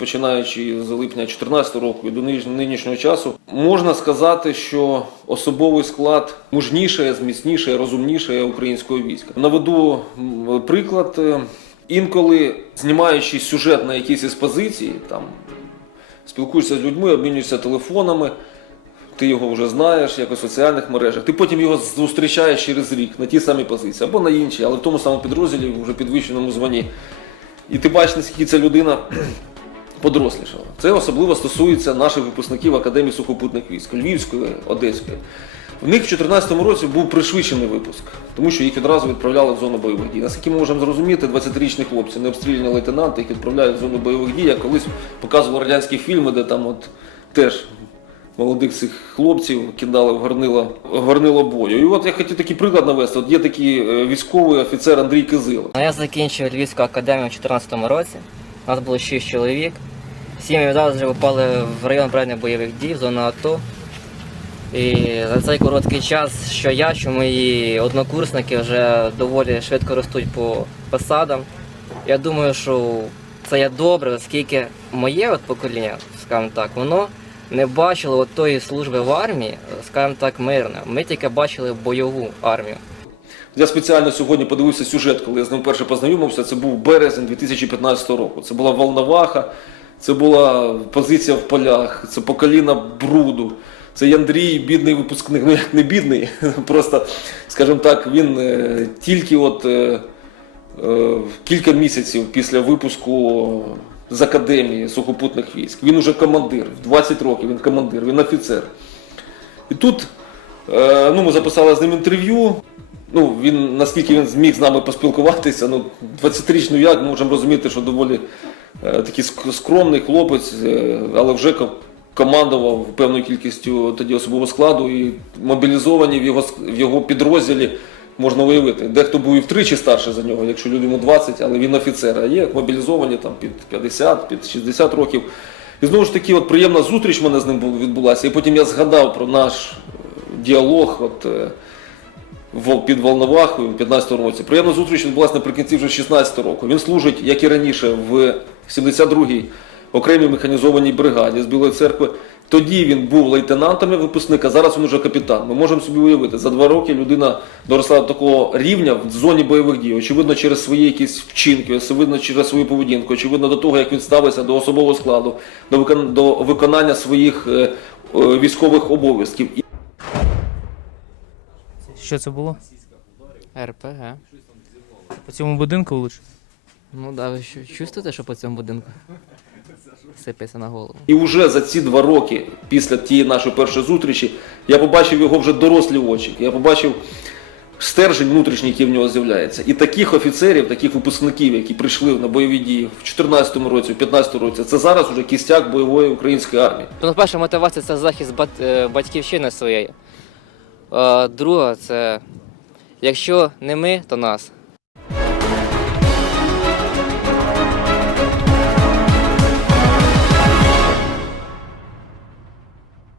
починаючи з липня 2014 року і до нинішнього часу, можна сказати, що особовий склад мужніше, зміцніше, розумніше українського війська. Наведу приклад. Інколи знімаючи сюжет на якійсь із позицій, там спілкуєшся з людьми, обмінюєшся телефонами, ти його вже знаєш якось в соціальних мережах. Ти потім його зустрічаєш через рік на тій самій позиції або на іншій, але в тому самому підрозділі, вже підвищеному званні. І ти бачиш, наскільки ця людина подорослішала. Це особливо стосується наших випускників Академії сухопутних військ Львівської, Одеської. В них в 2014 році був пришвидшений випуск, тому що їх відразу відправляли в зону бойових дій. Наскільки ми можемо зрозуміти, 20-річні хлопці, не обстріляні лейтенанти, їх відправляють в зону бойових дій. Я колись показував радянські фільми, де там от теж молодих цих хлопців кидали в горнило, горнило бою. І от я хотів такий приклад навести. От є такий е, військовий офіцер Андрій Кизило. Ну, Я закінчив Львівську академію у 2014 році. У нас було 6 чоловік. Всі ми відразу вже попали в район проведення бойових дій, в зону АТО. І за цей короткий час, що я, що мої однокурсники вже доволі швидко ростуть по посадам. Я думаю, що це є добре, оскільки моє от покоління, скажімо так, воно не бачило от тої служби в армії, скажімо так, мирно. Ми тільки бачили бойову армію. Я спеціально сьогодні подивився сюжет, коли я з ним вперше познайомився. Це був березень 2015 року. Це була Волноваха, це була позиція в полях, це по коліна бруду. Це Андрій, бідний випускник. Ну як не бідний, просто, скажімо так, він е, тільки от е, е, кілька місяців після випуску з академії сухопутних військ. Він уже командир. В 20 років він командир, він офіцер. І тут ну, ми записали з ним інтерв'ю. Ну, він, наскільки він зміг з нами поспілкуватися, ну, 20-річний як, ми можемо розуміти, що доволі такий скромний хлопець, е, але вже командував певною кількістю тоді особового складу і мобілізовані в його, в його підрозділі можна уявити. Дехто був і втричі старше за нього, якщо людям 20, але він офіцер, а є мобілізовані там під 50, під 60 років. І знову ж таки, от приємна зустріч мене з ним бу- відбулася. І потім я згадав про наш е, діалог. От, е, під Волновахою в 15 році. Приємна зустріч відбулася наприкінці вже 16 року. Він служить, як і раніше, в 72-й окремій механізованій бригаді з Білої церкви. Тоді він був лейтенантом випускник, а зараз він уже капітан. Ми можемо собі уявити, за два роки людина доросла до такого рівня в зоні бойових дій. Очевидно, через свої якісь вчинки, очевидно, через свою поведінку, очевидно, до того, як він ставиться до особового складу, до виконання своїх е, е, військових обов'язків. Що це було? РПГ. По цьому будинку влучив? Ну да, ви щ- чувствуєте, що по цьому будинку? Сипеться на голову. І вже за ці два роки, після тієї нашої першої зустрічі, я побачив його вже дорослі очі. Я побачив стержень внутрішній, який в нього з'являється. І таких офіцерів, таких випускників, які прийшли на бойові дії в 2014 році, в 2015 році, це зараз уже кістяк бойової української армії. Ну, перша мотивація це захист бат- е, батьківщини своєї. Е, Друга це якщо не ми, то нас.